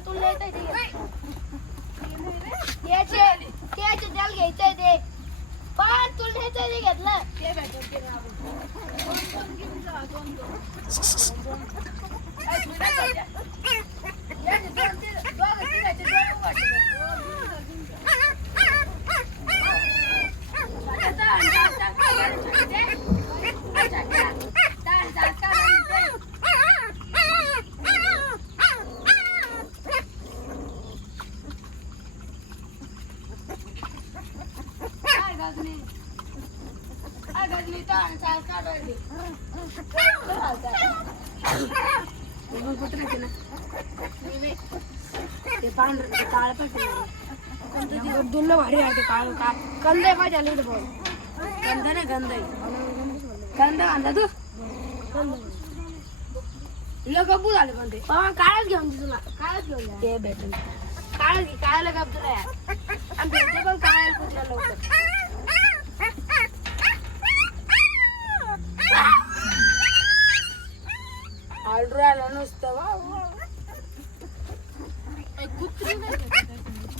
तुला त्याचे त्याला घ्यायचंय ते पण तुला घ्यायचंय ते घेतलं ते भेटत ते पांढर काळ भारी आहे काळ का कंद पाहिजे आले बोल कंद नाही गंध कंद आणला तू गप्पू झाले पण ते काळच घेऊन तुला काळच घेऊन ते भेटून काळ घे काळाला गप तुला आणि भेटते पण काळ कुठल्या लवकर ऑर्डर आला नसतं वा कुत्री